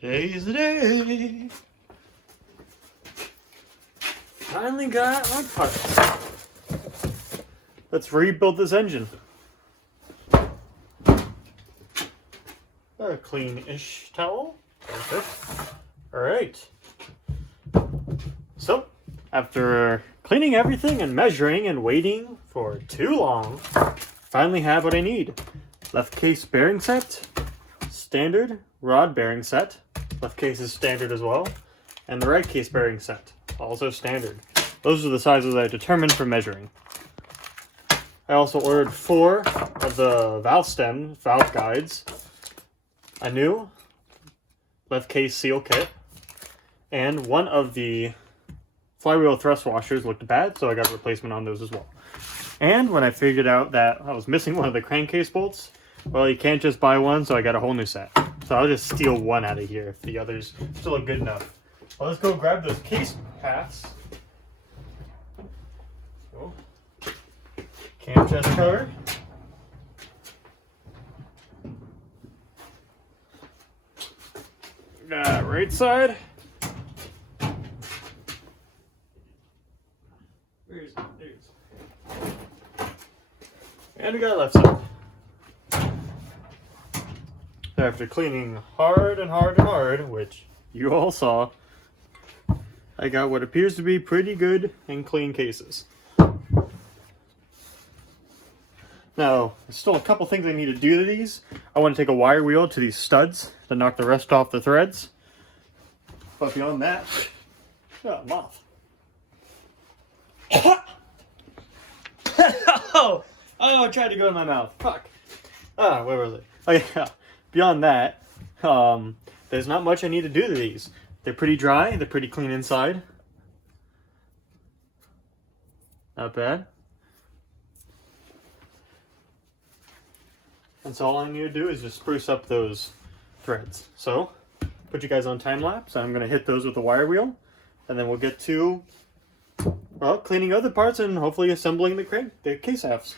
Today's the day. Finally got my parts. Let's rebuild this engine. A clean-ish towel. Perfect. Alright. So, after cleaning everything and measuring and waiting for too long, finally have what I need. Left case bearing set, standard rod bearing set. Left case is standard as well. And the right case bearing set, also standard. Those are the sizes I determined for measuring. I also ordered 4 of the valve guides, a new left case seal kit, and one of the flywheel thrust washers looked bad, so I got a replacement on those as well. And when I figured out that I was missing one of the crankcase bolts, well, you can't just buy one, so I got a whole new set. So I'll just steal one out of here if the others still look good enough. Well, let's go grab those case paths. So, cam chest cover. Got right side. Where is it? There it is. And we got left side. So after cleaning hard and hard and hard, which you all saw, I got what appears to be pretty good and clean cases. Now, there's still a couple things I need to do to these. I want to take a wire wheel to these studs to knock the rust off the threads. But beyond that, moth. Oh, I tried to go in my mouth. Fuck. Where was it? Oh yeah. Beyond that, there's not much I need to do to these. They're pretty dry. They're pretty clean inside. Not bad. And so all I need to do is just spruce up those threads. So, put you guys on time lapse. I'm going to hit those with a wire wheel. And then we'll get to, well, cleaning other parts and hopefully assembling the case halves.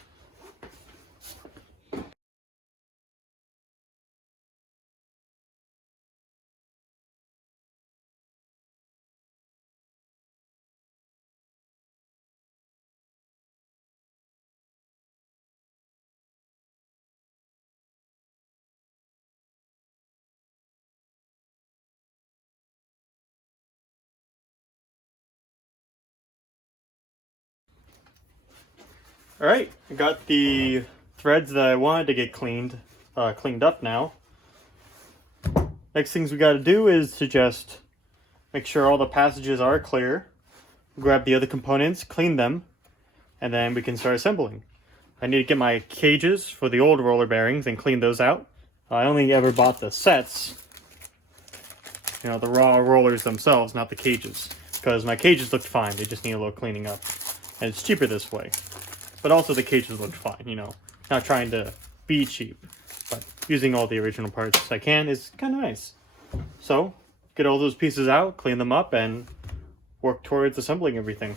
Alright, I got the threads that I wanted to get cleaned up now. Next things we got to do is to just make sure all the passages are clear, grab the other components, clean them, and then we can start assembling. I need to get my cages for the old roller bearings and clean those out. I only ever bought the sets, you know, the raw rollers themselves, not the cages, because my cages looked fine. They just need a little cleaning up, and it's cheaper this way. But also the cages looked fine, you know, not trying to be cheap, but using all the original parts I can is kind of nice. So, get all those pieces out, clean them up, and work towards assembling everything.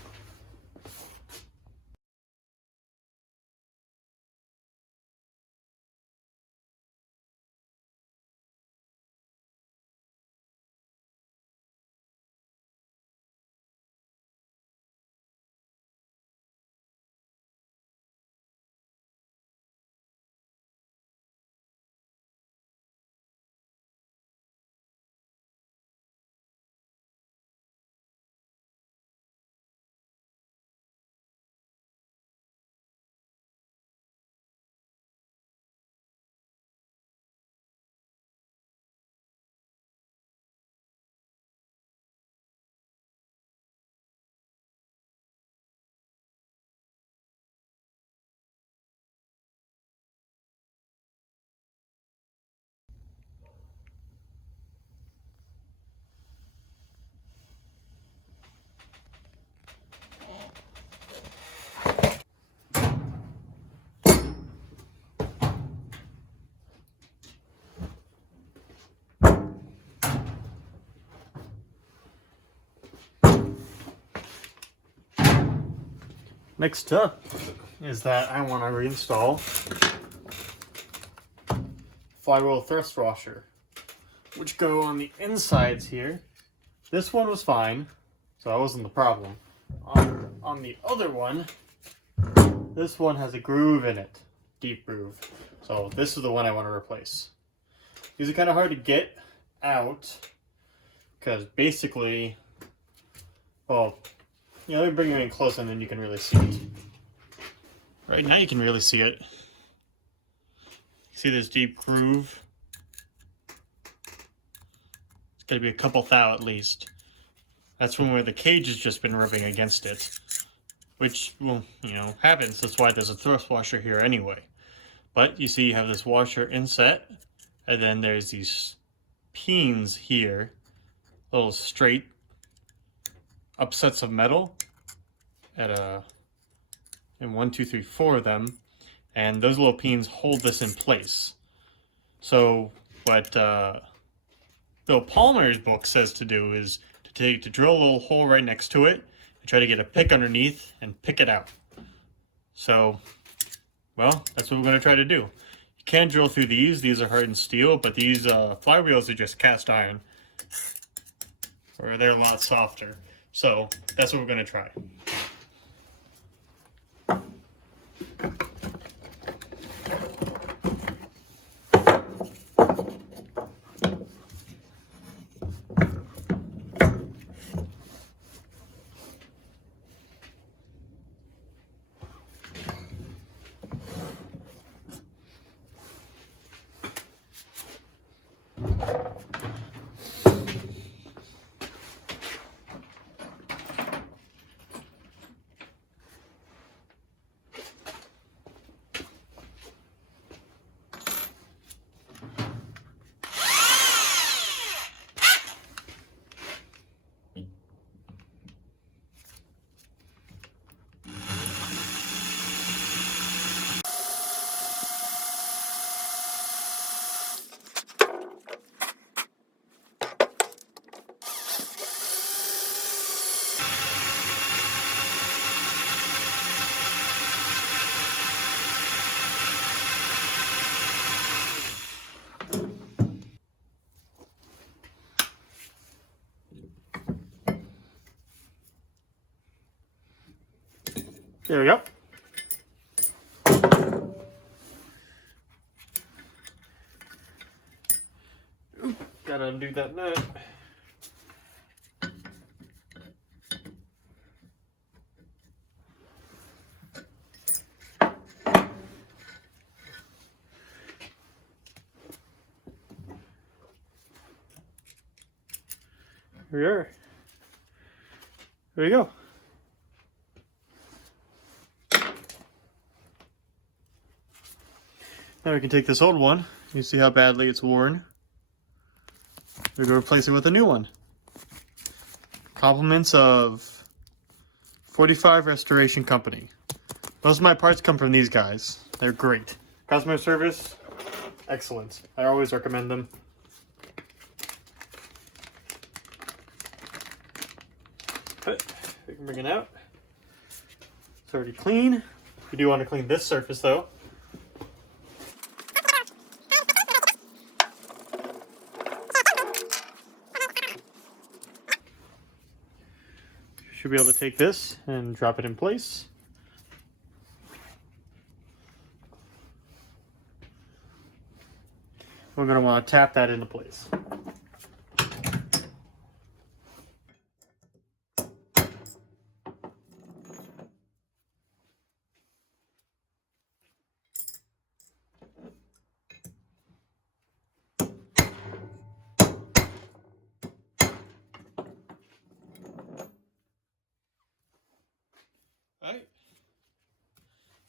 Next up is that I want to reinstall Flywheel thrust washer. which go on the insides here. This one was fine, so that wasn't the problem. On the other one, this one has a groove in it, deep groove. So this is the one I want to replace. These are kind of hard to get out because basically, well, let me bring you in close and then you can really see it. Right now you can really see it. See this deep groove? It's got to be a couple thou at least. That's when where the cage has just been rubbing against it. Which, well, happens. That's why there's a thrust washer here anyway. But you see you have this washer inset, and then there's these pins here, little straight upsets of metal and 1, 2, 3, 4 of them, and those little pins hold this in place. So what Bill Palmer's book says to do is to drill a little hole right next to it and try to get a pick underneath and pick it out. So, well, that's what we're going to try to do. You can drill through these. These are hardened steel, but these flywheels are just cast iron, or they're a lot softer. So that's what we're going to try. There we go. Oop, gotta undo that nut. Here we are. There we go. Now we can take this old one. You see how badly it's worn. We're going to replace it with a new one. Compliments of 45 Restoration Company. Most of my parts come from these guys. They're great. Customer service, excellent. I always recommend them. But we can bring it out. It's already clean. We do want to clean this surface though. Should be able to take this and drop it in place. We're going to want to tap that into place. Alright,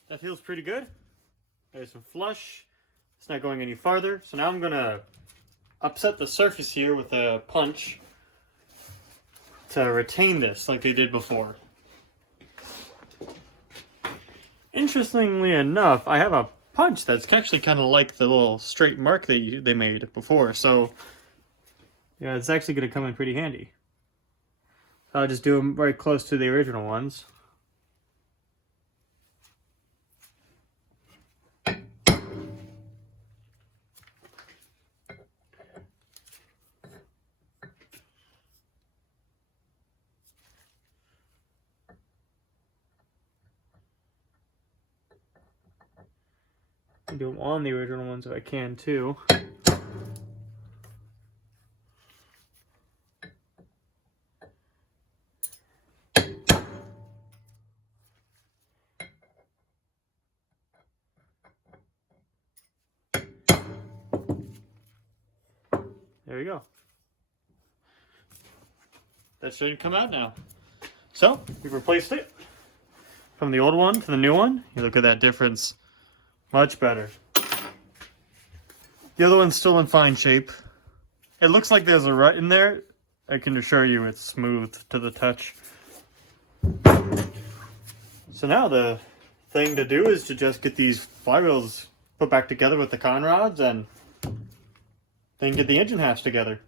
that feels pretty good. There's some flush. It's not going any farther. So now I'm going to upset the surface here with a punch to retain this like they did before. Interestingly enough, I have a punch that's actually kind of like the little straight mark they made before. So yeah, it's actually going to come in pretty handy. I'll just do them very close to the original ones. do them on the original ones if I can too. There we go. That should come out now. So, we've replaced it from the old one to the new one. You look at that difference. Much better. The other one's still in fine shape. It looks like there's a rut in there. I can assure you it's smooth to the touch. So now the thing to do is to just get these flywheels put back together with the con rods and then get the engine halves together.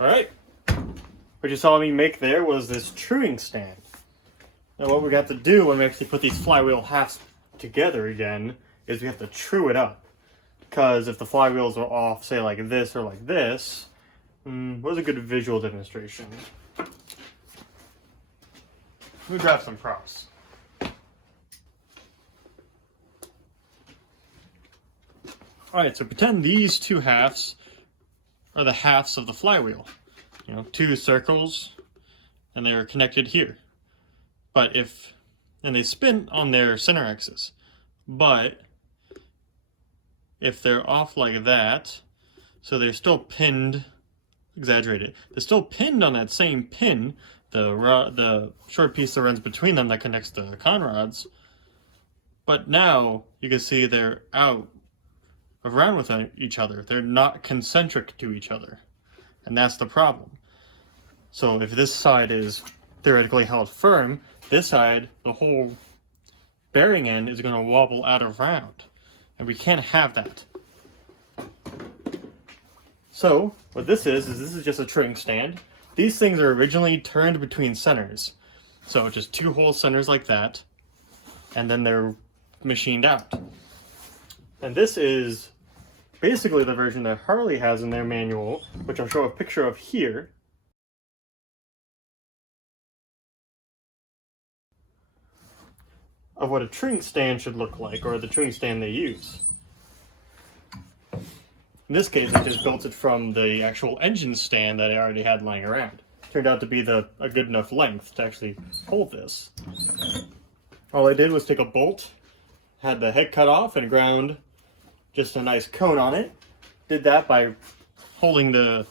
Alright, what you saw me make there was this truing stand. Now what we have to do when we actually put these flywheel halves together again is we have to true it up. Because if the flywheels are off, say like this or like this, what is a good visual demonstration? Let me grab some props. Alright, so pretend these two halves are the halves of the flywheel. You know, two circles, and they're connected here. But and they spin on their center axis. But if they're off like that, so they're still pinned, exaggerated, they're still pinned on that same pin, the short piece that runs between them that connects the con rods. But now you can see they're out around with each other. They're not concentric to each other. And that's the problem. So if this side is theoretically held firm, this side, the whole bearing end is going to wobble out of round. And we can't have that. So what this is this is just a truing stand. These things are originally turned between centers. So just two whole centers like that. And then they're machined out. And this is basically the version that Harley has in their manual, which I'll show a picture of here. Of what a truing stand should look like, or the truing stand they use. In this case, I just built it from the actual engine stand that I already had lying around. Turned out to be a good enough length to actually hold this. All I did was take a bolt, had the head cut off, and ground just a nice cone on it. Did that by holding the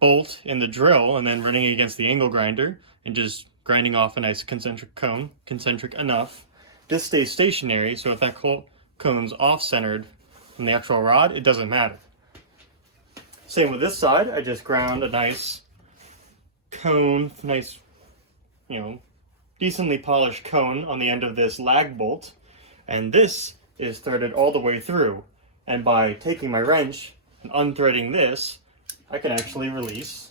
bolt in the drill and then running it against the angle grinder and just grinding off a nice concentric cone, concentric enough. This stays stationary, so if that cone's off-centered from the actual rod, it doesn't matter. Same with this side, I just ground a nice cone, nice, decently polished cone on the end of this lag bolt, and this is threaded all the way through. And by taking my wrench and unthreading this, I can actually release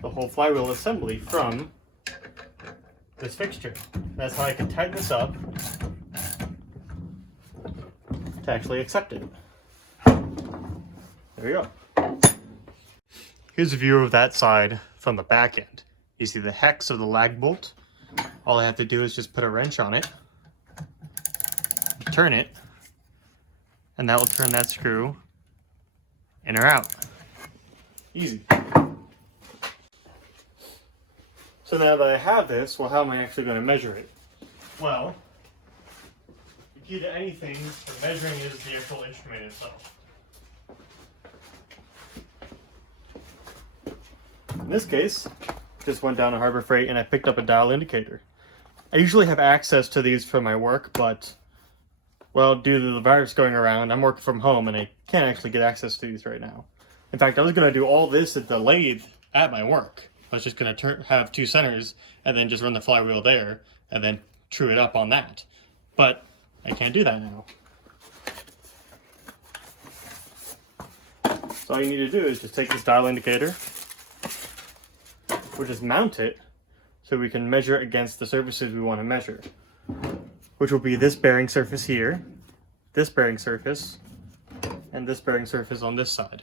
the whole flywheel assembly from this fixture. That's how I can tighten this up to actually accept it. There we go. Here's a view of that side from the back end. You see the hex of the lag bolt. All I have to do is just put a wrench on it, turn it, and that will turn that screw in or out. Easy. So now that I have this, well, how am I actually going to measure it? Well, the key to anything for measuring is the actual instrument itself. In this case, just went down to Harbor Freight and I picked up a dial indicator. I usually have access to these for my work, but, well, due to the virus going around, I'm working from home and I can't actually get access to these right now. In fact, I was going to do all this at the lathe at my work. I was just going to have 2 centers and then just run the flywheel there and then true it up on that. But I can't do that now. So all you need to do is just take this dial indicator, we'll just mount it so we can measure it against the surfaces we want to measure, which will be this bearing surface here, this bearing surface, and this bearing surface on this side.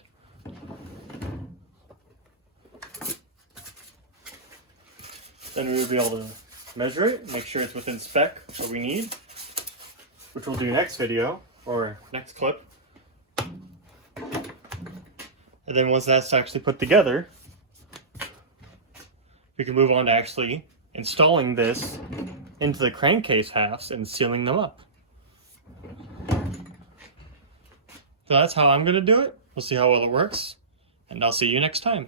Then we will be able to measure it, make sure it's within spec, what we need, which we'll do next video, or next clip. And then once that's actually put together, we can move on to actually installing this into the crankcase halves and sealing them up. So that's how I'm going to do it. We'll see how well it works, and I'll see you next time.